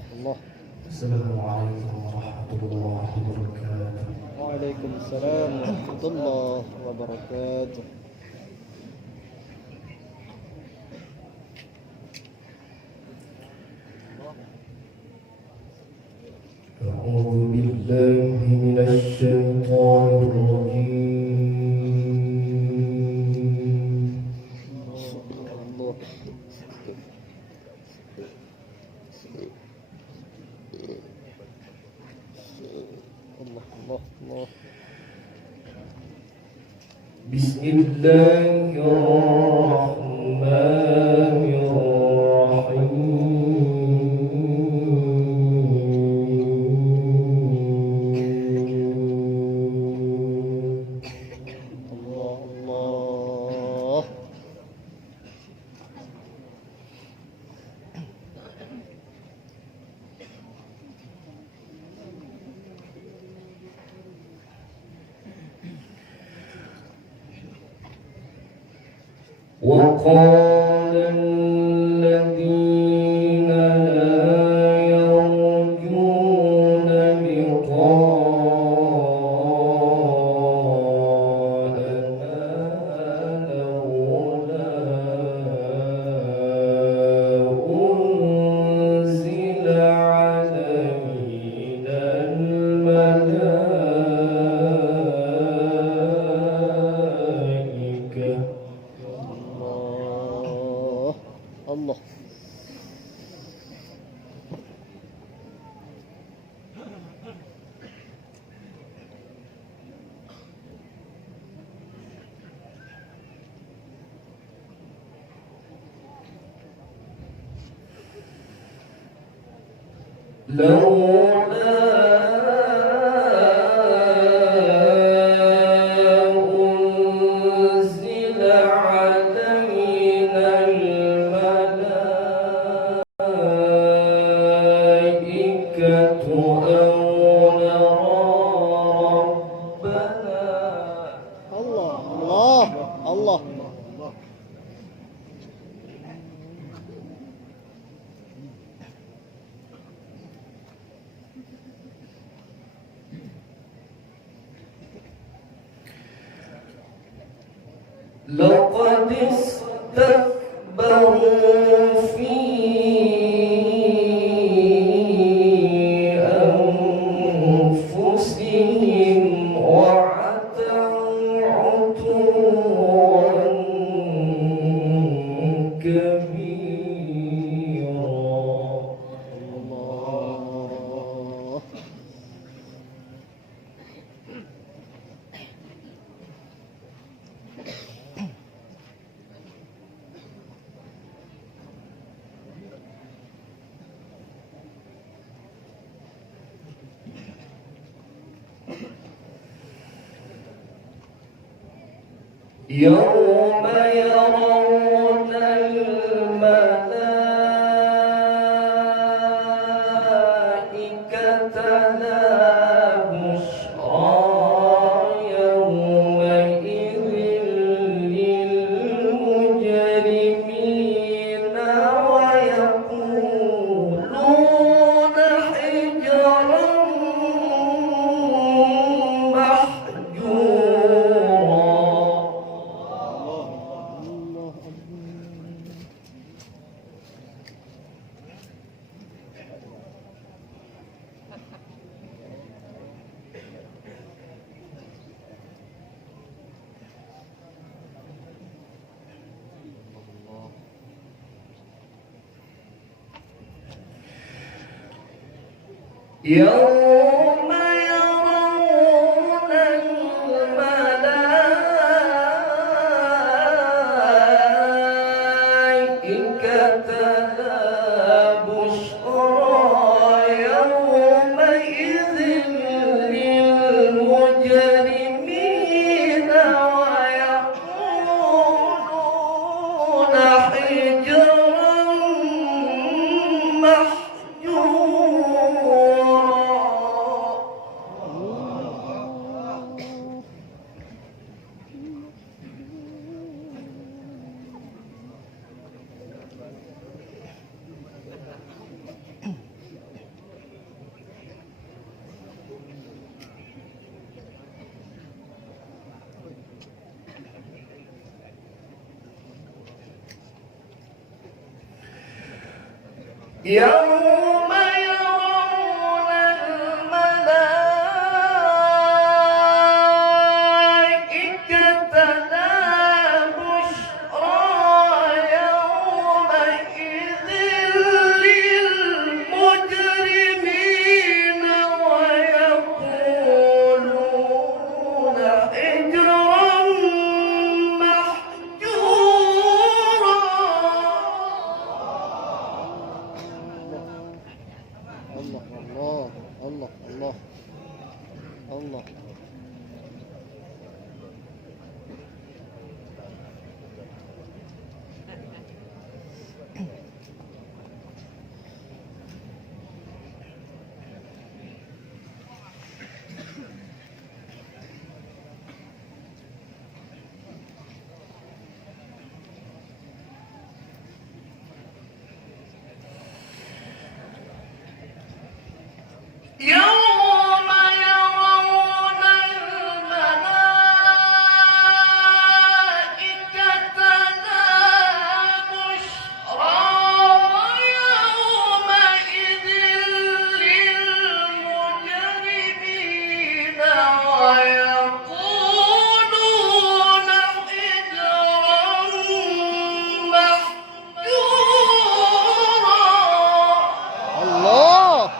الله الله. السلام عليكم ورحمة الله وبركاته. وعليكم السلام ورحمة الله وبركاته. أعوذ بالله من الشيطان الرجيم. الله. الله الله الله. بسم الله الرحمن الرحيم. الله الله. وقال الذين لا يرجون لقاءنا لولا أنزل علينا الملائكة. الله الله. لولا أنزل علينا الملائكة أو نرى ربنا. الله الله الله. لقد استكبروا في أنفسهم وعتوا عتوا كبيرا. الله. يوم يرون الملائكة لا بشرى يومئذ للمجرمين ويقولون حجرا يوم يرون الملائكة لا بشرى يومئذ للمجرمين ويقولون حجرا محجورا. يوم يرون الملائكة لا بشرى يومئذ للمجرمين ويقولون حجرا محجورا. الله الله الله الله الله. يوم يرون الملائكة لا بشرى يومئذ للمجرمين ويقولون حجرا محجورا. الله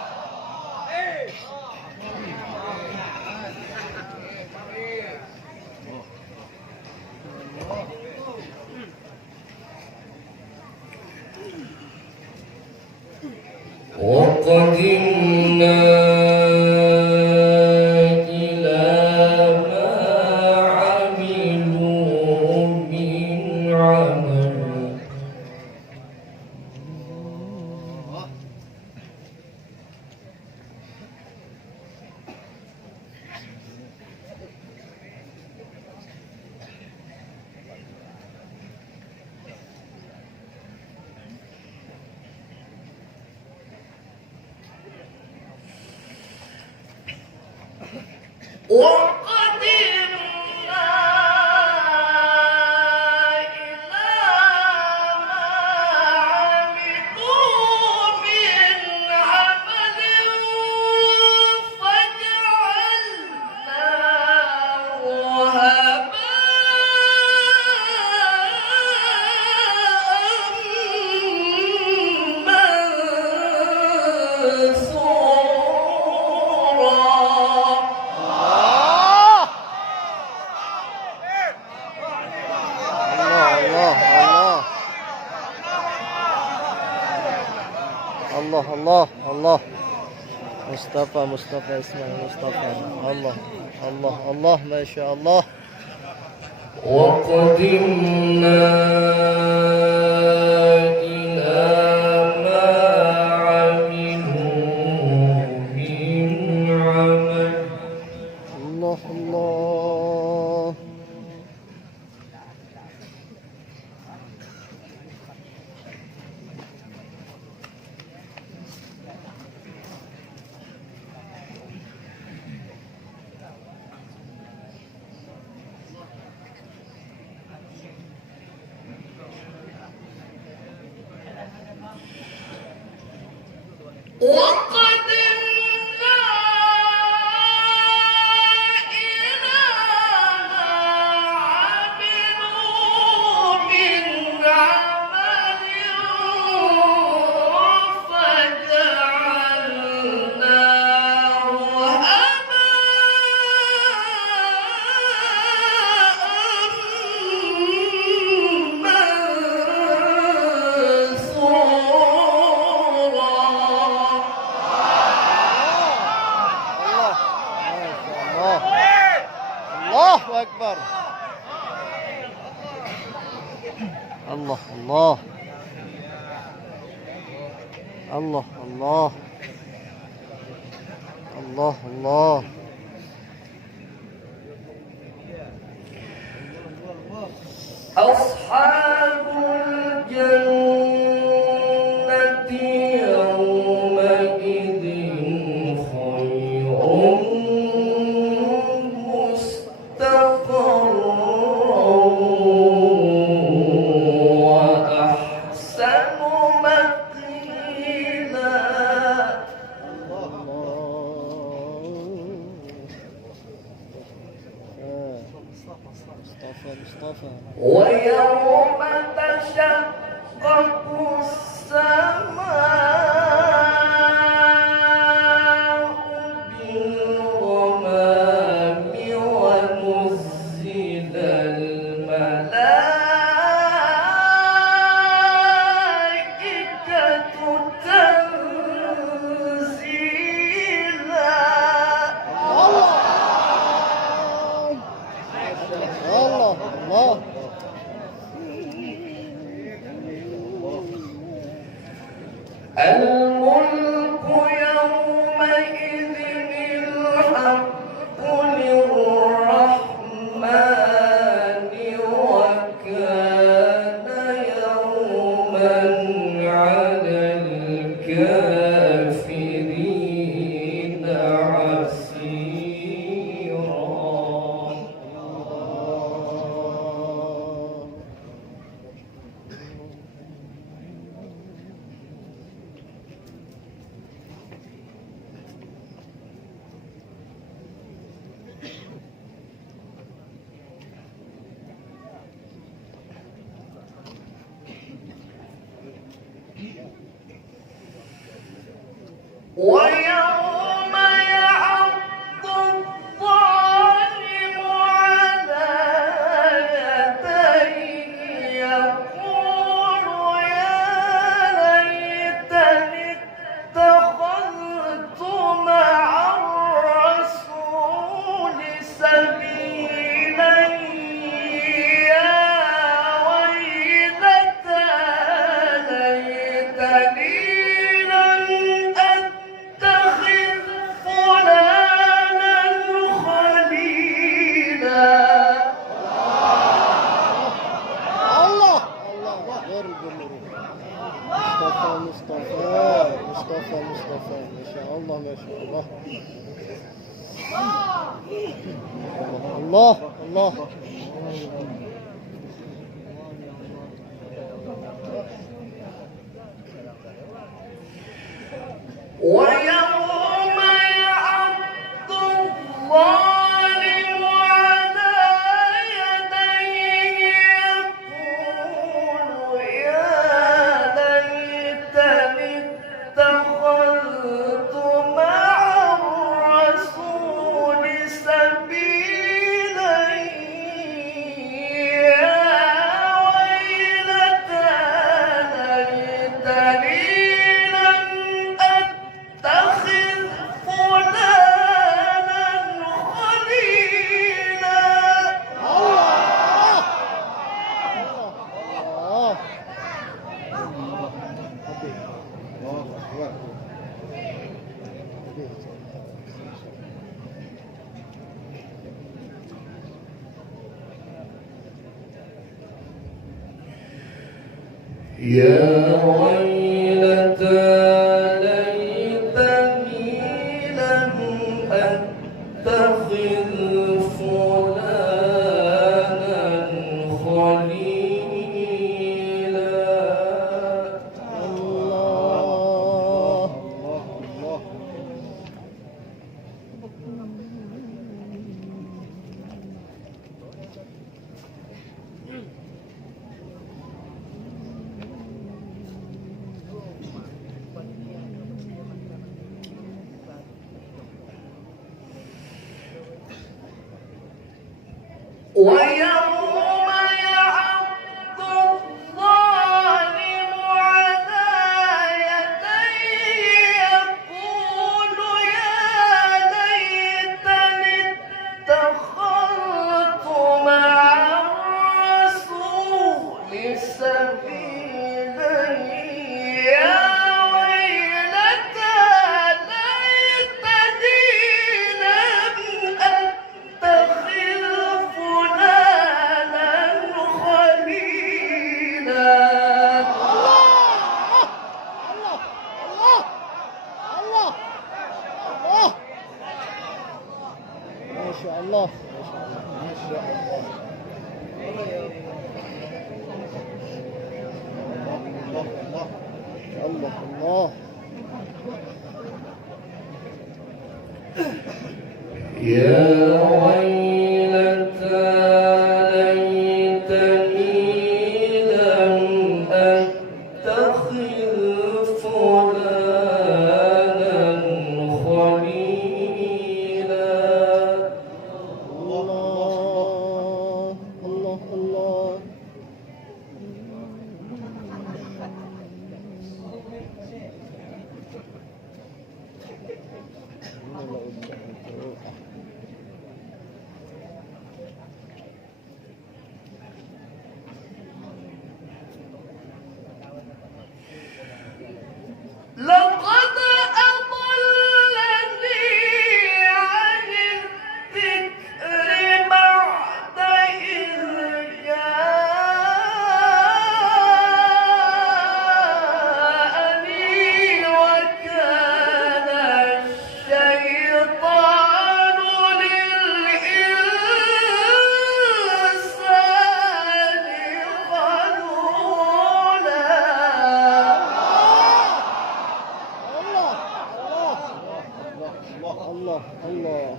وقدمنا إلى ما عملوا من عمل وقدمنا إلى ما عملوا من عمل فجعلناه هباء الله الله الله. مصطفى مصطفى اسمه مصطفى. الله الله الله ما شاء الله. وقدمنا إلى ما عملوا من عمل الله الله. وقدمنا إلى ما عملوا من عمل فجعلناه الله أكبر. الله الله الله الله الله الله. أصحاب الجنة يومئذ خير مستقرا وأحسن مقيلا. مصطفى ويوم تشقق السماء بالغمام ونزل الملائكة تنزيلا. الله الله الملك يومئذ الحق للرحمن وكان يوما على الكافرين عسيرا. ويوم يعض الظالم على يديه يقول يا ليتني اتخذت مع الرسول سبيلا يا ويلتى ليتني لم أتخذ فلانا خليلا. الله الله غير الجمهور مصطفى ما شاء الله ما شاء الله الله الله ويوم يعض الظالم على يديه يقول يا ليتني اتخذت مع الرسول سبيلا يا ويلتى ليتني لم أتخذ فلانا خليلا. الله يا ويلتى ليتني لم أتخذ فلانا خليلا. الله ويوم يعض الظالم على يديه يقول يا ليتني اتخذت مع الرسول سبيلا يا ويلتى ليتني لم أتخذ فلانا خليلا. الله ما شاء الله ما شاء الله الله الله يا ويلتى الله.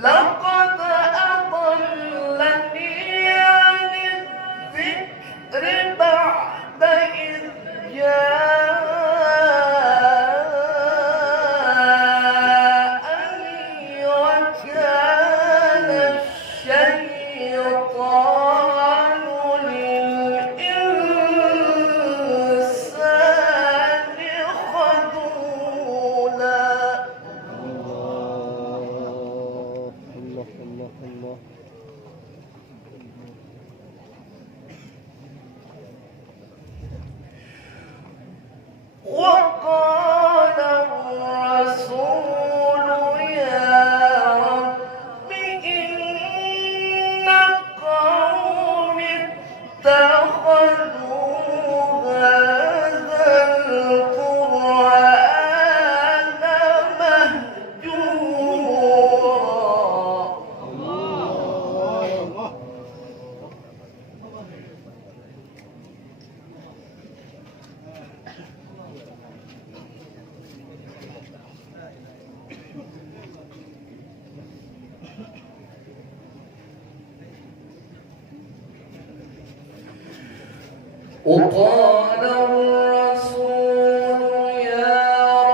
لقد أضلني عن الذكر بعد إذ جاءني وكان الشيطان للإنسان خذولا. الله الله الله. وقال الرسول يا رب إن قومي اتخذوا هذا القرآن مهجورا. وقال الرسول يا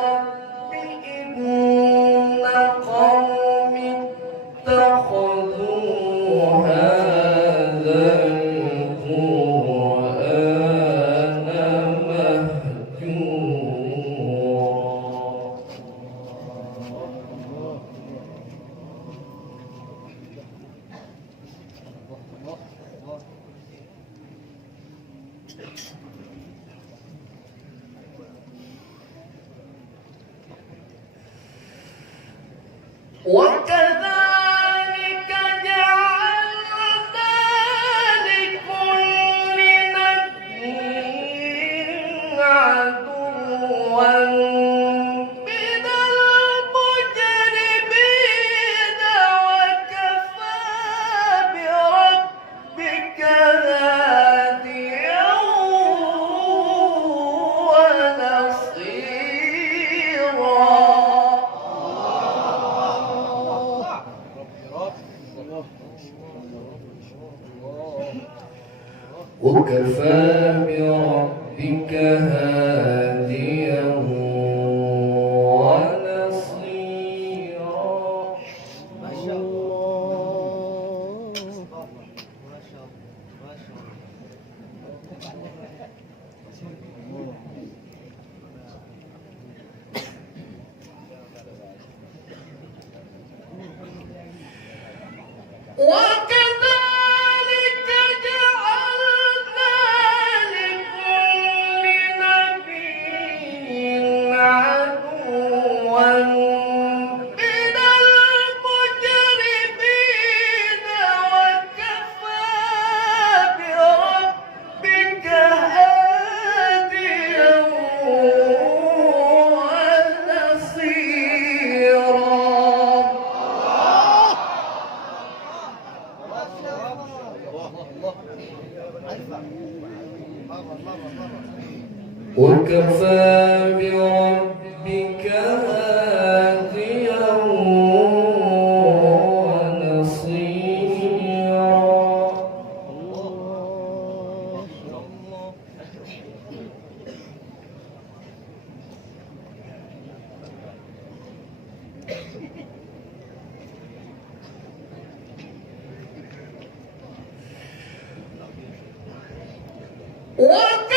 رب إن قومي اتخذوا هذا القرآن مهجورا. وكذلك جعلنا لكل نبي عدوا من المجرمين وكفى بربك هاديا ونصيرا. وكفى بربك هاديا ونصيرا. ما شاء الله. وكذلك جعلنا لكل نبي عدوا من المجرمين وكفى بربك هاديا ونصيرا. وكفى بربك هاديا ونصيرا.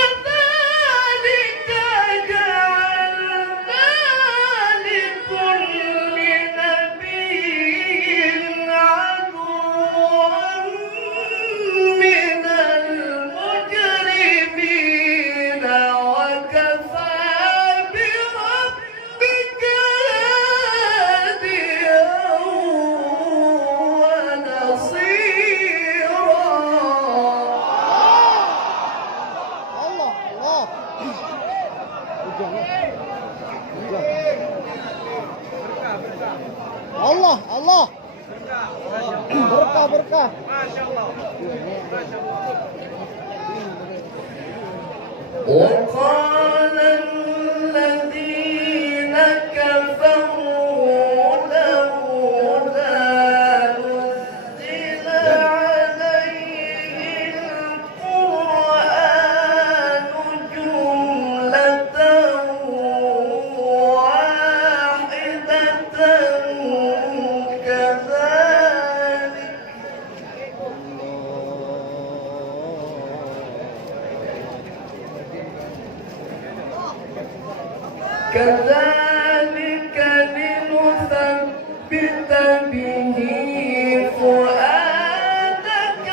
وكذلك جعلنا لكل نبي عدوا من المجرمين وكفى بربك هاديا Allah, Allah. Berkah, berkah. وقال الذين كفروا لولا نزل عليه القرآن جملة واحدة كذلك لنثبت به فؤادك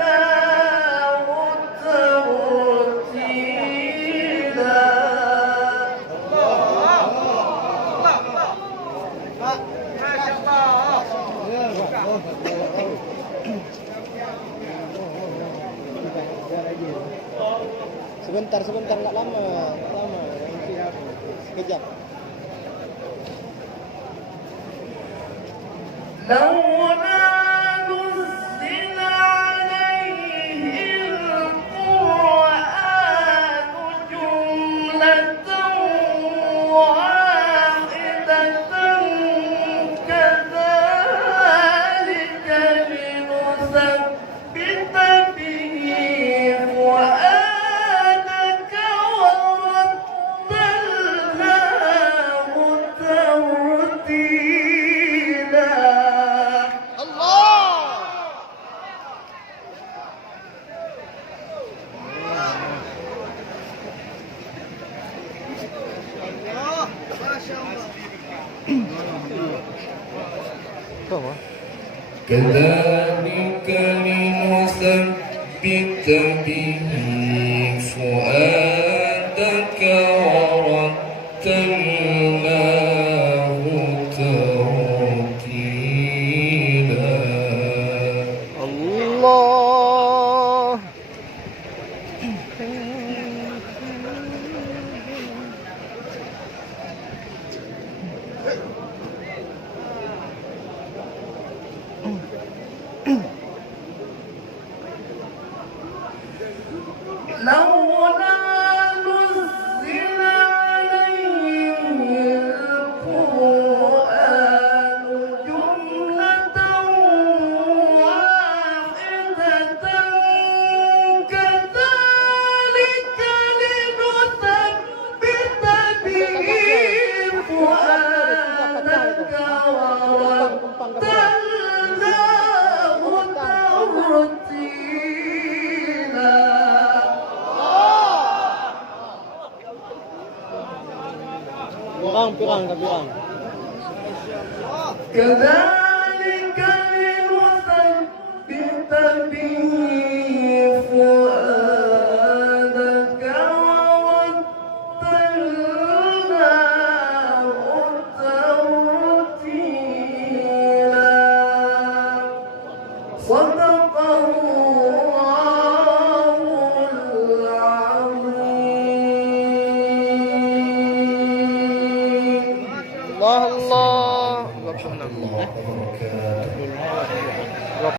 ورتلناه ترتيلا Sebentar, sebentar, nggak lama, nggak lama. Nanti sekejap. لولا نزل عليه القرآن جملة واحدة كذلك لنثبت به فؤادك ورتلناه ترتيلا كذلك لنثبت به فؤادك ورتلناه ترتيلا Allah. لولا نزل عليه القرآن جملة واحدة كذلك لنثبت به فؤادك ورتلناه ترتيلا Pirang, pirang, كذلك لنثبت به فؤادك ورتلناه ترتيلا صدق الله العظيم Allah, Allah. ورحمة الله وبركاته